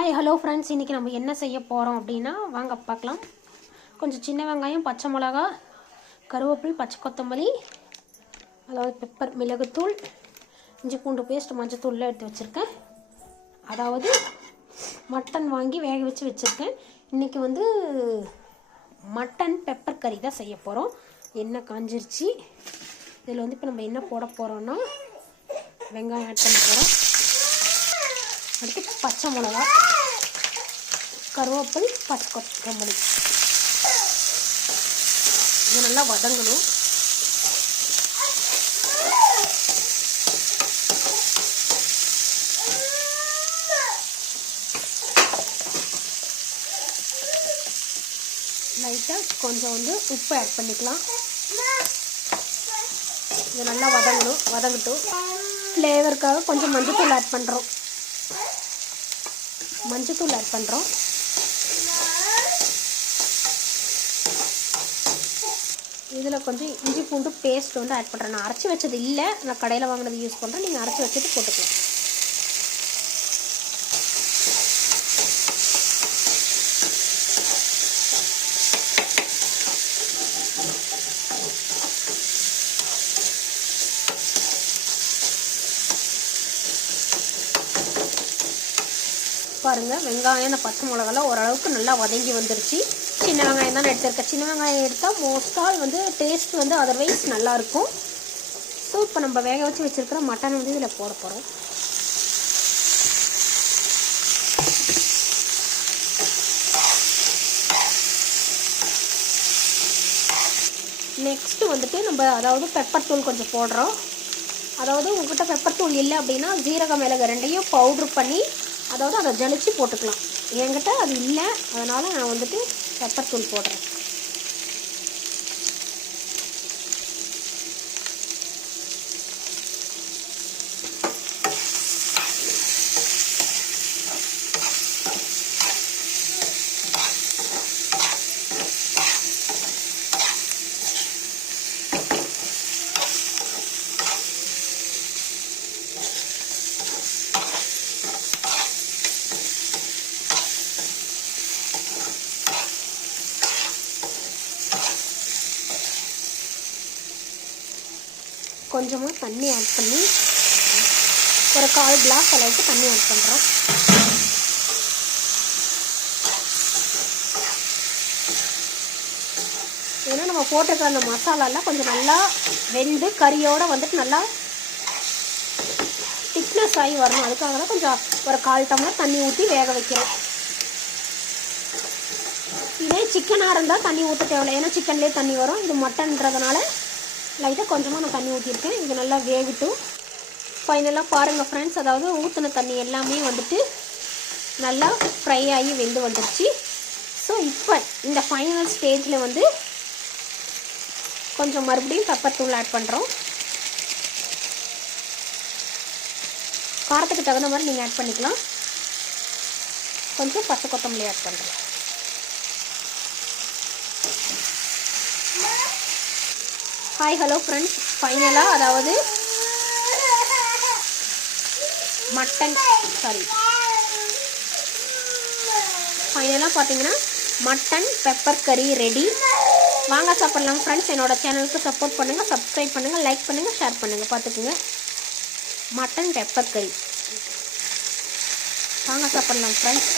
Hi hello friends இன்றைக்கி நம்ம என்ன செய்ய போகிறோம் அப்படின்னா வாங்க பார்க்கலாம். கொஞ்சம் சின்ன வெங்காயம் பச்சை மிளகா கருவேப்பில் பச்சை கொத்தமல்லி அதாவது பெப்பர் மிளகுத்தூள் இஞ்சி பூண்டு பேஸ்ட் மஞ்சத்தூள்லாம் எடுத்து வச்சுருக்கேன். அதாவது மட்டன் வாங்கி வேக வச்சு வச்சுருக்கேன். இன்றைக்கி வந்து மட்டன் பெப்பர் கறி தான் செய்ய போகிறோம் எண்ணெய் காஞ்சிருச்சு. இதில் வந்து இப்போ நம்ம என்ன போட போகிறோன்னா வெங்காயம் ஆட் பண்ண போகிறோம் அடுத்து பச்சை மிளகா. கருவேப்பில் பச்சை கொத்தமல்லி இது நல்லா வதங்கணும். லைட்டாக கொஞ்சம் வந்து உப்பு ஆட் பண்ணிக்கலாம். இது நல்லா வதங்கணும் வதங்கட்டும். ஃப்ளேவருக்காக கொஞ்சம் மஞ்சத்தூள் ஆட் பண்ணுறோம் மஞ்சத்தூள் ஆட் பண்ணுறோம் இதில் கொஞ்சம் இஞ்சி பூண்டு பேஸ்ட் வந்து ஆட் பண்ணுறேன் நான் அரைச்சி வச்சது இல்லை. நான் கடையில் வாங்கினது யூஸ் பண்ணுறேன் நீங்கள் அரைச்சி வச்சுட்டு போட்டுக்கலாம். பாருங்கள் வெங்காயம் இந்த பச்சை மிளகாலாம் ஓரளவுக்கு நல்லா வதங்கி வந்துருச்சு. சின்ன வெங்காயம் தான் எடுத்திருக்கேன். சின்ன வெங்காயம் எடுத்தால் மோஸ்ட்டால் வந்து டேஸ்ட் வந்து அதர்வைஸ் நல்லாயிருக்கும் ஸோ இப்போ நம்ம வேக வச்சு வச்சுருக்கிற மட்டன் வந்து இதில் போட போகிறோம் நெக்ஸ்ட்டு வந்துட்டு நம்ம அதாவது பெப்பர் தூள் கொஞ்சம் போடுறோம். அதாவது உங்கள்கிட்ட பெப்பர் தூள் இல்லை அப்படின்னா ஜீரக மிளகு ரெண்டையும் பவுட்ரு பண்ணி அதாவது அதை ஜலிச்சு போட்டுக்கலாம். என்கிட்ட அது இல்லை. அதனால் நான் வந்துட்டு பெப்பர் தூள் போடுறேன். கொஞ்சமாக தண்ணி ஆட் பண்ணி ஒரு கால் கிளாஸ் அளவுக்கு தண்ணி ஆட் பண்ணுறோம் ஏன்னா நம்ம போட்டிருக்கிற அந்த மசாலாலாம் கொஞ்சம் நல்லா வெந்து கறியோடு வந்துட்டு நல்லா திக்னஸ் ஆகி வரணும். அதுக்காக தான் கொஞ்சம் ஒரு கால் டம்ளர் தண்ணி ஊற்றி வேக வைக்கிறோம். இதே சிக்கனாக இருந்தால் தண்ணி ஊற்ற தேவையில்லை. ஏன்னா சிக்கன்லேயே தண்ணி வரும். இது மட்டன்றதுனால லைட்டாக கொஞ்சமாக நான் தண்ணி ஊற்றிருக்கேன் இது நல்லா வேகட்டும். ஃபைனலாக பாருங்கள் ஃப்ரெண்ட்ஸ் அதாவது ஊற்றின தண்ணி எல்லாமே வந்துட்டு நல்லா ஃப்ரை ஆகி வெந்து வந்துடுச்சு ஸோ இப்போ இந்த ஃபைனல் ஸ்டேஜில் வந்து கொஞ்சம் மறுபடியும் பெப்பர் ஆட் பண்ணுறோம் காரத்துக்கு தகுந்த மாதிரி நீங்கள் ஆட் பண்ணிக்கலாம். கொஞ்சம் பச்சை கொத்தமல்லி ஆட் பண்ணுறோம் ஹாய் ஹலோ ஃப்ரெண்ட்ஸ் ஃபைனலாக அதாவது மட்டன் சாரி ஃபைனலாக பார்த்தீங்கன்னா மட்டன் பெப்பர் கறி ரெடி வாங்க சாப்பிட்லாம் ஃப்ரெண்ட்ஸ் என்னோட சேனலுக்கு சப்போர்ட் பண்ணுங்கள் சப்ஸ்கிரைப் பண்ணுங்கள் லைக் பண்ணுங்கள் ஷேர் பண்ணுங்கள் பார்த்துக்குங்க. மட்டன் பெப்பர் கறி வாங்க சாப்பிட்லாம் ஃப்ரெண்ட்ஸ்